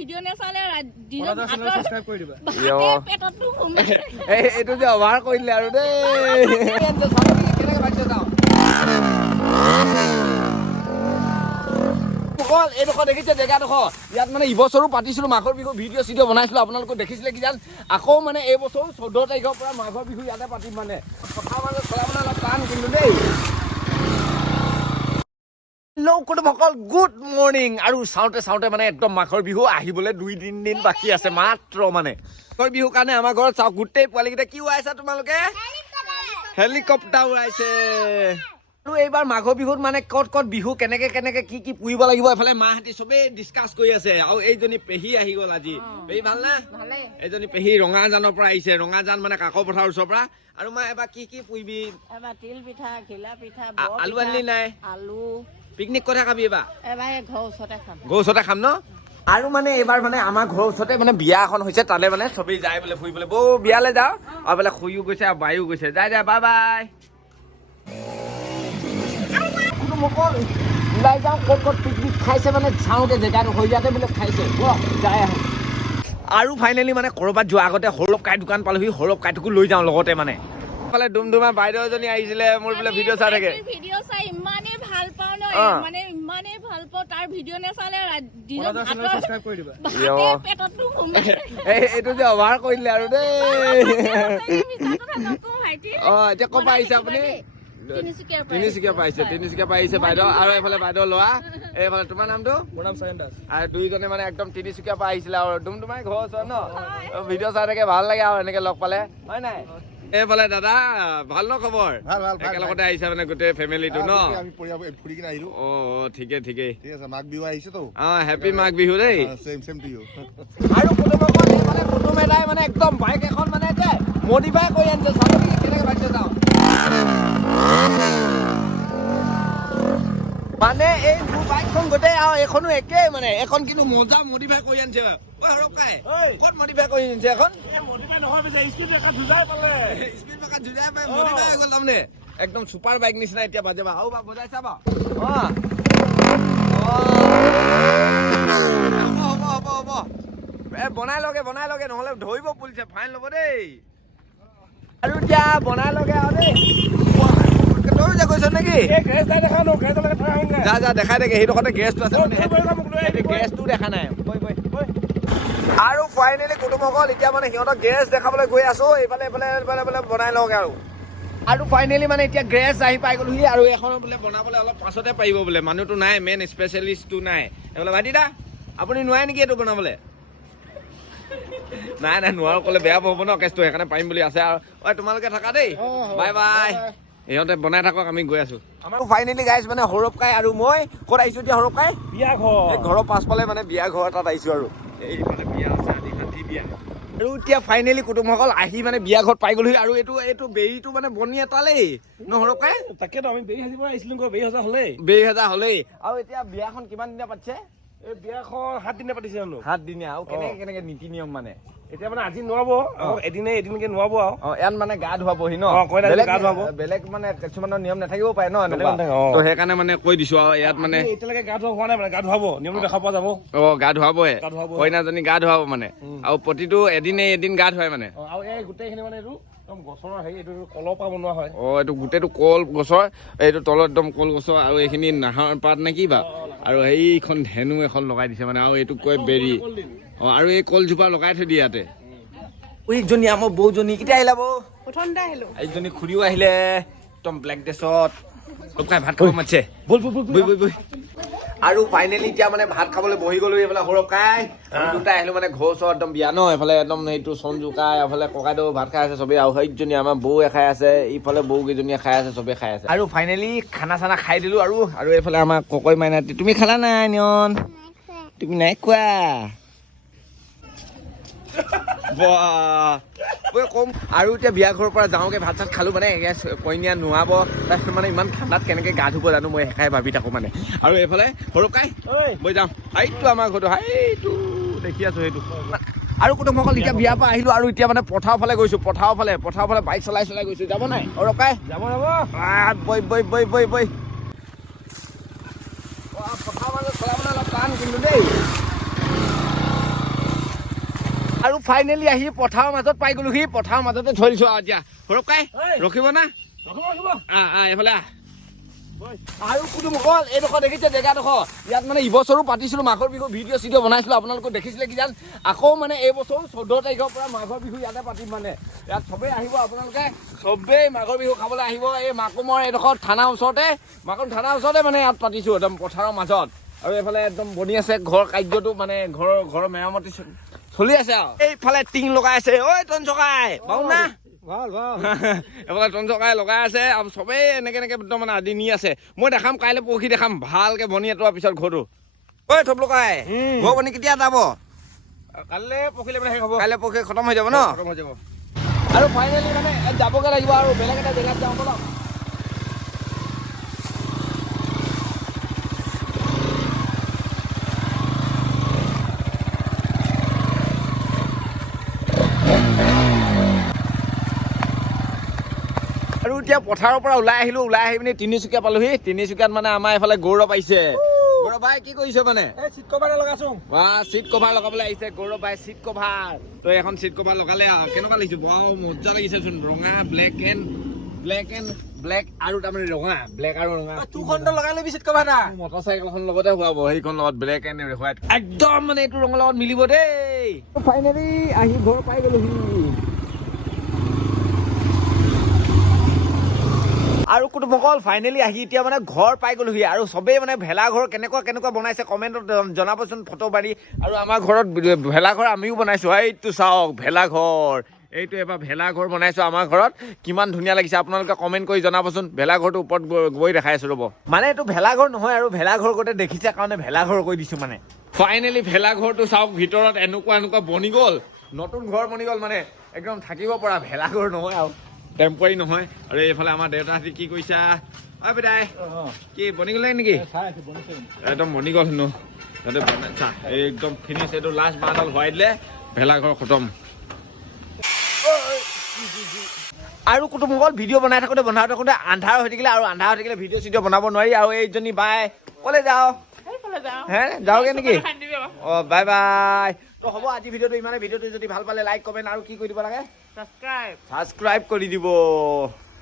video' নেচালে দিনত subscribe কৰি দিবা পেটতো এইটো যে অভাৰ কৰিলে আৰু দেই কেনেকে বাজিছে যাওঁ এইডোখৰ দেখিছে জেগাডোখৰ ইয়াত মানে ইবছৰো পাতিছিলো মাঘৰ বিহু ভিডিঅ' চিডিঅ' বনাইছিলো আপোনালোকে দেখিছিলে কি জান আকৌ মানে এই বছৰ 14 তাৰিখৰ পৰা মাঘৰ বিহু ইয়াতে পাতিম মানে কথা মানে চলাবলৈ অলপ টান কিন্তু দেই কুটুমসকল গুড মৰ্ণিং আৰু চাওঁতে মানে একদম মাঘৰ বিহু আহিবলৈ 2-3 দিন বাকী আছে মাত্ৰ মানে মাঘৰ বিহুৰ কাৰণে আমাৰ ঘৰত চাওক গোটেই পোৱালীকেইটা কি উৰাইছা তোমালোকে হেলিকপ্টাৰ উৰাইছে আৰু এইবাৰ মাঘৰ বিহুত মানে ক'ত বিহু কেনেকে কি পুৰিব লাগিব এফালে মাহঁতি চবেই ডিছকাছ কৰি আছে আৰু এইজনী পেহী আহি গ'ল আজি পেহী ভাল নে এইজনী পেহী ৰঙাজানৰ পৰা আহিছে ৰঙাজান মানে কাকো পথাৰৰ ওচৰৰ পৰা আৰু মা এবাৰ কি পুৰিবি এবাৰ তিল পিঠা ঘিলা পিঠা আলু আনলি নাই আলু পিকনিক কথা খাবি এবাৰ ঘৰৰ ওচৰতে খাম ন আৰু মানে এইবাৰ মানে আমাৰ ঘৰৰ ওচৰতে মানে বিয়া এখন হৈছে তালে মানে চবেই যায় বোলে ফুৰিবলৈ বৌ বিয়ালৈ যাওঁ আৰু বোলে খুৰীও গৈছে আৰু বায়ো গৈছে যাই বাই বাই ওলাই যাওঁ ক'ত পিকনিক খাইছে মানে চাওঁতে জেগাটো হৈ যাতে বোলে খাইছে যাই আহোঁ আৰু ফাইনেলি মানে ক'ৰবাত যোৱাৰ আগতে সৌৰভ কাই দোকান পালোহি সৌৰভ কাইটোকো লৈ যাওঁ লগতে মানে ফালে ডুমডুমা বাইদেউ এজনী আহিছিলে মোৰ বোলে ভিডিঅ' চাই থাকে ভিডিঅ' চাই ইমানেই ভাল পাওঁ ন মানে ইমানেই ভাল পাওঁ তাৰ ভিডিঅ' নেচালে দিনত সাবস্ক্ৰাইব কৰি দিবা পেটতো এইটো যে অভাৰ কৰিলে আৰু দেই এতিয়া ক'ৰ পৰা আহিছে আপুনি তিনিচুকীয়া পাইছে বাইদেউ আৰু এইফালে বাইদেউ ল'ৰা এইফালে তোমাৰ নামটো মোৰ নাম চায়ন দাস আৰু দুইজনে মানে একদম তিনিচুকীয়া পৰা আহিছিলে আৰু ডুমডুমাই ঘৰ ওচৰত ন ভিডিঅ' চাই থাকে ভাল লাগে আৰু এনেকে লগ পালে হয় নাই এইফালে দাদা ভাল ন খবৰ একেলগতে আহিছে মানে গোটেই ফেমিলিটো ন অ ঠিকেই মাঘ বিহু আহিছে তো হেপী মাঘ বিহু দেই আৰু কুটুম এটাই মানে একদম বাইক এখন মানে মডিফাই কৰি আনিছে চাব কেনেকে বাজিছে যাওঁ মানে এই মোৰ বাইকখন গোটেই আৰু এইখনো একেই মানে এখন কিন্তু মজা মডিফাই কৰি আনিছে ক'ত মডিফাই কৰি আনিছে এখন একদম চুপাৰ বাইক নিচিনা এতিয়া বাজে বা বা বজাই চাবা হ'ব বনাই লগে নহ'লে ধৰিব পুলিচে ফাইন ল'ব দেই আৰু এতিয়া বনাই লগে আৰু দেই তই যে কৈছ নেকি যা দেখাই থাকে সেইডোখৰতে গেছটো আছে গেছটো দেখা নাই আৰু ফাইনেলি কুটুমসকল এতিয়া মানে সিহঁতক গেছ দেখাবলৈ গৈ আছো এইফালে বনাই লওঁগে আৰু ফাইনেলি মানে এতিয়া গেছ আহি পাই গ'লোহি আৰু এখন বোলে বনাবলৈ অলপ পাছতে পাৰিব বোলে মানুহটো নাই মেইন স্পেচিয়েলিষ্টটো নাই বোলে ভাইটি দা আপুনি নোৱাৰে নেকি এইটো বনাবলৈ নাই নোৱাৰো ক'লে বেয়া পাব ন কেছটো সেইকাৰণে পাৰিম বুলি আছে আৰু তোমালোকে থাকা দেই বাই বাই সিহঁতে বনাই থাকক আমি গৈ আছো ফাইনেলি গাইছ মানে সৌৰভ কাই আৰু মই ক'ত আহিছো এতিয়া সৌৰভ কাই বিয়া ঘৰ ঘৰৰ পাছফালে মানে বিয়া ঘৰ এটাত আহিছো আৰু এই মানে বিয়া আছে আদি হাতী বিয়া আৰু এতিয়া ফাইনেলি কুটুমসকল আহি মানে বিয়া ঘৰত পাই গ'লোহি আৰু এইটো বেৰিটো মানে বনি এটালেই ন সৌৰভ কাই তাকেতো আমি বেৰি সাজিব আহিছিলো বেৰি সজা হ'লেই আৰু এতিয়া বিয়াখন কিমান দিনা পাতিছে এই বিয়াখন 7 দিনে পাতিছে 7 দিনীয়া আৰু কেনেকে নীতি নিয়ম মানে এতিয়া মানে আজি নোৱাব এদিনকে নোৱাব আৰু ইয়াত মানে গা ধুৱাবহি ন বেলেগ মানে কিছুমানৰ নিয়ম নাথাকিব পাৰে ন সেইকাৰণে মানে কৈ দিছো আৰু ইয়াত মানে এতিয়ালৈকে গা ধোৱা হোৱা নাই মানে গা ধুৱাব নিয়মটো দেখা পোৱা যাব গা ধুৱাবহে কইনাজনী গা ধুৱাব মানে আৰু প্ৰতিটো এদিন গা ধুৱাই মানে আৰু এই গোটেইখিনি মানে এইটো গছৰ এইটো কলৰ পৰা বনোৱা হয় এইটো গোটেইটো কল গছৰ এইটো তলত একদম কল গছৰ আৰু এইখিনি নাহৰ পাত নে কি বা আৰু এইখন ধেনু এখন লগাই দিছে মানে আৰু এইটো কয় বেৰি আৰু এই কলজোপা লগাই থৈ দিয়ে ইয়াতে এইজনী আমাৰ বৌজনী কেতিয়া আহিলা বৌ প্ৰথমতে আহিলো এইজনী খুৰীও আহিলে একদম ব্লেক ড্ৰেছত ভাত খাব মাতিছে আৰু ফাইনেলি এতিয়া মানে ভাত খাবলৈ বহি গ'লো এইফালে সৌৰভ কাই দুটা আহিলো মানে ঘৰ ওচৰত একদম বিয়া ন এইফালে একদম এইটো সঞ্জু কাই এইফালে ককাইদেউ ভাত খাই আছে চবেই আৰু সেইজনী আমাৰ বৌয়ে খাই আছে ইফালে বৌ কেইজনীয়ে খাই আছে চবেই খাই আছে আৰু ফাইনেলি খানা চানা খাই দিলো আৰু এইফালে আমাৰ ককৈ মাইনাতি তুমি খালা নাই নিয়ন তুমি নাই খোৱা কম আৰু এতিয়া বিয়া ঘৰৰ পৰা যাওঁগে ভাত চাত খালো মানে কইনীয়া নোৱাব তাৰপিছত মানে ইমান ঠাণ্ডাত কেনেকে গা ধুব জানো মই সেইকাৰণে ভাবি থাকো মানে আৰু এইফালে সৰু কাই বৈ যাওঁ এইটো আমাৰ ঘৰটো এইটো দেখি আছো সেইটো আৰু কুটুমসকল এতিয়া বিয়াৰ পৰা আহিলো আৰু এতিয়া মানে পথাৰৰ ফালে গৈছো পথাৰৰ ফালে বাইক চলাই গৈছো যাব নাই ৰকাই যাব বৈ পথাৰ মানে চলাবলৈ অলপ টান কিন্তু দেই আৰু ফাইনেলি আহি পথাৰৰ মাজত পাই গলোহি পথাৰৰ মাজতে থৈ দিছো আৰু এতিয়া সৰব কাই ৰখিব না এইফালে আৰু কুটুমসকল এইডোখৰ দেখিছে জেগাডোখৰ ইয়াত মানে ইবছৰো পাতিছিলো মাঘৰ বিহু ভিডিঅ' চিডিঅ' বনাইছিলো আপোনালোকে দেখিছিলে কি জান আকৌ মানে এই বছৰ 14 তাৰিখৰ পৰা মাঘৰ বিহু ইয়াতে পাতিম মানে ইয়াত চবেই আহিব আপোনালোকে চবেই মাঘৰ বিহু খাবলৈ আহিব এই মাকুমৰ এইডোখৰ থানাৰ ওচৰতে মাকুম থানাৰ ওচৰতে মানে ইয়াত পাতিছো একদম পথাৰৰ মাজত আৰু এইফালে একদম বনি আছে ঘৰ কাৰ্যটো মানে ঘৰৰ মেৰামতি চলি আছে আৰু এইফালে টিং লগাই আছে ঐ টন চকাই বাও না এইফালে টন চকাই লগাই আছে আৰু চবেই এনেকে একদম মানে আদি নি আছে মই দেখাম কাইলৈ পৰহি দেখাম ভালকে বনি এটোৱাৰ পিছত ঘৰটো ঐ থপ লগাই ঘৰ বনি কেতিয়া যাব কাইলৈ পৰহিলৈ মানে শেষ হ'ব কাইলৈ পৰহি খতম হৈ যাব ন খতম হৈ যাব আৰু ফাইনেলি মানে যাবগে লাগিব আৰু বেলেগ এটা জেগাত যাওঁ বলক আৰু এতিয়া পথাৰৰ পৰা ওলাই আহিলো ওলাই আহি পিনি তিনিচুকীয়া পালোহি তিনিচুকীয়াত মানে আমাৰ এইফালে গৌৰৱ আহিছে গৌৰৱ ভাই কি কৰিছে মানে চিট কভাৰ লগাইছো চিট কভাৰ লগাবলৈ আহিছে গৌৰৱ ভাই চিট কভাৰ তই এখন চিট কভাৰ লগালে আৰু কেনেকুৱা লাগিছে ৱাও মজা লাগিছে চোন ৰঙা ব্লেক আৰু তাৰমানে ৰঙা ব্লেক আৰু ৰঙা তোৰখনটো লগাই ল'বি চিট কভাৰ এটা মটৰচাইকেলখন লগতে হোৱাব সেইখন লগত ব্লেক এণ্ড হোৱাইট একদম মানে এইটো ৰঙৰ লগত মিলিব দেই ফাইনেলি আহি ঘৰ পাই গলোহি আৰু কুটুমসকল ফাইনেলি আহি এতিয়া মানে ঘৰ পাই গলোহি আৰু চবেই মানে ভেলাঘৰ কেনেকুৱা বনাইছে কমেণ্টত জনাবচোন ফটো মাৰি আৰু আমাৰ ঘৰত ভেলাঘৰ আমিও বনাইছো এইটো চাওক ভেলাঘৰ এইটো এবাৰ ভেলাঘৰ বনাইছো আমাৰ ঘৰত কিমান ধুনীয়া লাগিছে আপোনালোকে কমেণ্ট কৰি জনাবচোন ভেলাঘৰটো ওপৰত গৈ দেখাই আছো ৰ'ব মানে এইটো ভেলাঘৰ নহয় আৰু ভেলাঘৰ গোটেই দেখিছে কাৰণে ভেলাঘৰ কৈ দিছো মানে ফাইনেলি ভেলাঘৰটো চাওক ভিতৰত এনেকুৱা বনি গ'ল নতুন ঘৰ বনি গ'ল মানে একদম থাকিব পৰা ভেলাঘৰ নহয় আৰু টেম্পৰাৰী নহয় আৰু এইফালে আমাৰ দেউতাহঁতে কি কৰিছা ঐ বেটাই কি বনি গ'লে নেকি একদম বনি গ'ল হেনো তাতে বনাইছা একদম ফিনিছ এইটো লাষ্ট বাঁহডাল হোৱাই দিলে ভেলাঘৰ খতম আৰু কুটুমসকল ভিডিঅ' বনাই থাকোঁতে আন্ধাৰ হৈ থাকিলে আৰু আন্ধাৰ হৈ থাকিলে ভিডিঅ' চিডিঅ' বনাব নোৱাৰি আৰু এইজনী বাই ক'লে যাওঁ হে যাওঁগে নেকি অঁ বাই বাই তো হ'ব আজি ভিডিঅ'টো ইমানে ভিডিঅ'টো যদি ভাল পালে লাইক কমেণ্ট আৰু কি কৰি দিব লাগে ছাবস্ক্ৰাইব কৰি দিব